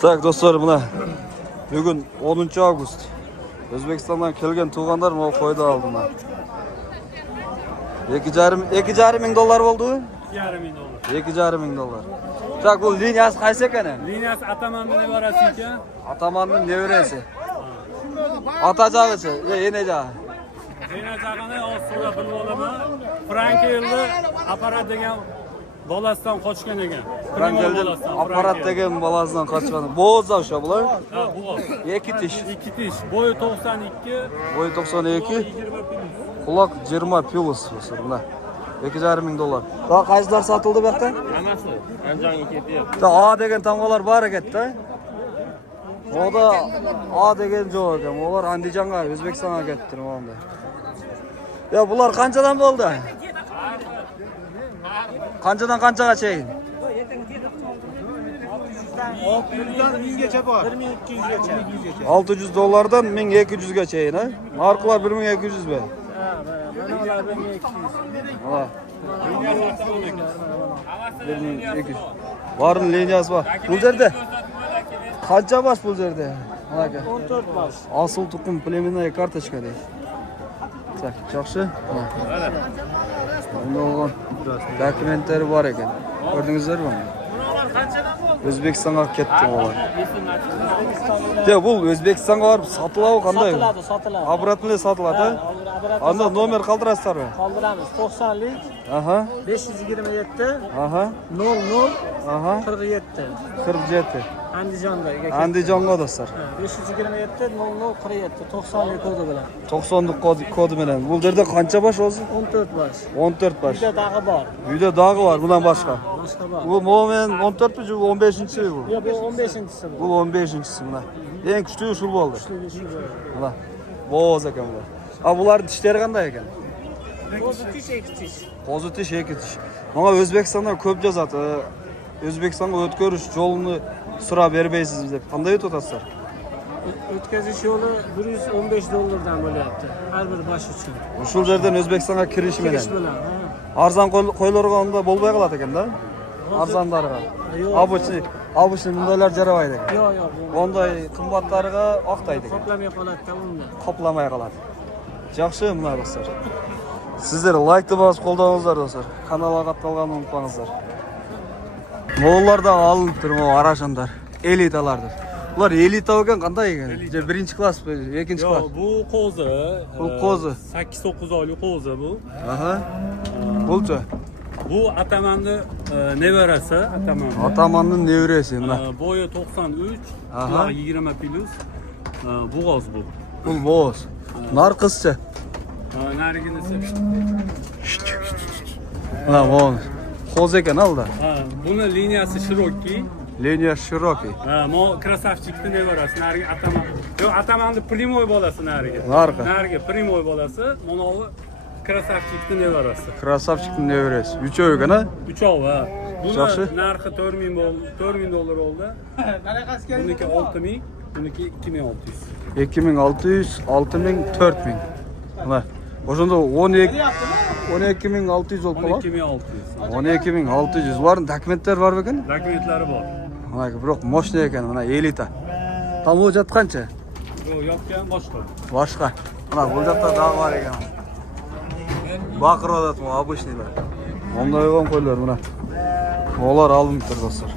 Так, достар, мына бүгін 10 август. Өзбекстандан келген туғандар мына қойды алды мына. 2,5 мың доллар болды? 2,5 мың доллар. Так, бұл линиясы қайсы екен? Линиясы атаманның неварасы екен. Атаманның неварасы. Ата жағы, ене жағы. Ене жағаны ол суда біліп олама. Франкелді аппарат деген баласынан қочқан екен. Франкелді аппарат деген баласынан қочқан. Боз ау ша бұлай? Боз. 2 тиш. 2 тиш. Бойы 92. Бойы 92. Құлақ 20 пилос. $2,5 мың. Қайсылар сатылды бәқті? Анасы. Анжан екеті. А деген таңғалар бар екетті. Ода А деген жоқ екен. Олар Андижанға, Өзбекстанға кеттір. Ya bunlar қаншадан болды? Қаншадан қаншаға шейін? 600 доллардан 1200-ге шейін, ha? Markalar 1200 be. Manalar 1200. Hala. 1200. Varın liniyası var. Bu жерде қанша баш бұл жерде? 14 baş. Asıl тұқым племенная карточка дейді. Так, жақсы. Onda olan dokumentleri var ekan. Gördünüzler mi? Özbekistan'a ketdi olar. Ya bu Özbekistan'a varıp satılabı qanday? Satıladi. Обратно satıladi, ha? Anda nomer qaldırasizlar mı? Qoldiramiz. 90lik. Aha. 527. Aha. 00. Aha. 47. 47. Andijonda. Andijonga dostlar. 527 00 47. 90lik kodu bilan. 90'lık kodu bilen. Bu жерде qancha baş olsun? 14 baş. 14 baş. Uyda dağı var. Uyda dağı var bundan başka. Başka var. Bu momen 14 mi? Bu 15'inchisi bu. Yok bu 15'incisi bu. Bu 15'inchisi buna. En küçüğü şul oldu. Buna. Boz ekan bular. Ha bular dişleri qanday ekan? Qo'zi tish, ikki tish. Qo'zi tish, ikki tish. Mana O'zbekistonda ko'p yozadi. O'zbekistonga o'tkazish yo'lini so'rab bermaysiz deb. Qanday o'tasizlar? O'tkazish yo'li $115 bo'lyapti har bir bosh uchun. Shul yerdan O'zbekistonga kirish bilan. Kirish bilan, ha. Arzon qo'ylarga unda bo'lmay qoladi ekanda. Arzonlariga. Обычный bundaylar jaramaydi. Yo'q. Onday qimmatlariga oqtaydi. Qoplamay qoladi unda. Qoplamay qoladi. Yaxshi mana dostlar. Sizlar like bosib qo'ldaningizlar dostlar. Kanalga qatnalganini unutmangizlar. Mo'g'ullarda alınıp turma araşanlar. Elitalardır. Ular elita ekan qanday ekan? 1-klass, 2-klass. Yo'q, bu qo'zi. Bu qo'zi. 8-9 oylik qo'zi bu. Aha. Bo'lsa. Bu atamanning nevarasi, Atamanning nevarasi mana. Bo'yi 93, Aha. 20 plus. Bo'g'oz bu. Bu bo'g'oz. Narxisi. Nariginisi. Ha, bo'g'oz. Qo'z ekan alda. Buni liniyasi Cherokee. Liniya Cherokee. Mo krasavchikning nevarasi, nariga ataman. Yo'q, atamanning primoy bolasi nariga. Nariga primoy bolasi, monovi krasavchikning nevarasi. Krasavchikning nevarasi. Uchovi ekan, ha? Uchovi, ha. Yaxshi. Buni narxi $4,000 oldi. Buniki 6,000, buniki 2,600. 2,600, 6,000, 4,000. Mana. O'shanda 12,600 olib qoladi. 12,600. 12,600. Ularning dokumentlari bormi ekan? Dokumentlari bor. Mana biroq moshna ekan, mana elita. Tam bu jat qancha? Yo'q, yo'qkan boshqa. Boshqa. Mana bu jatda dog' bor ekan. Baqir odatmi, обычныйlar. Onday bo'lgan qo'ylar mana. Ular alınıptır dostlar.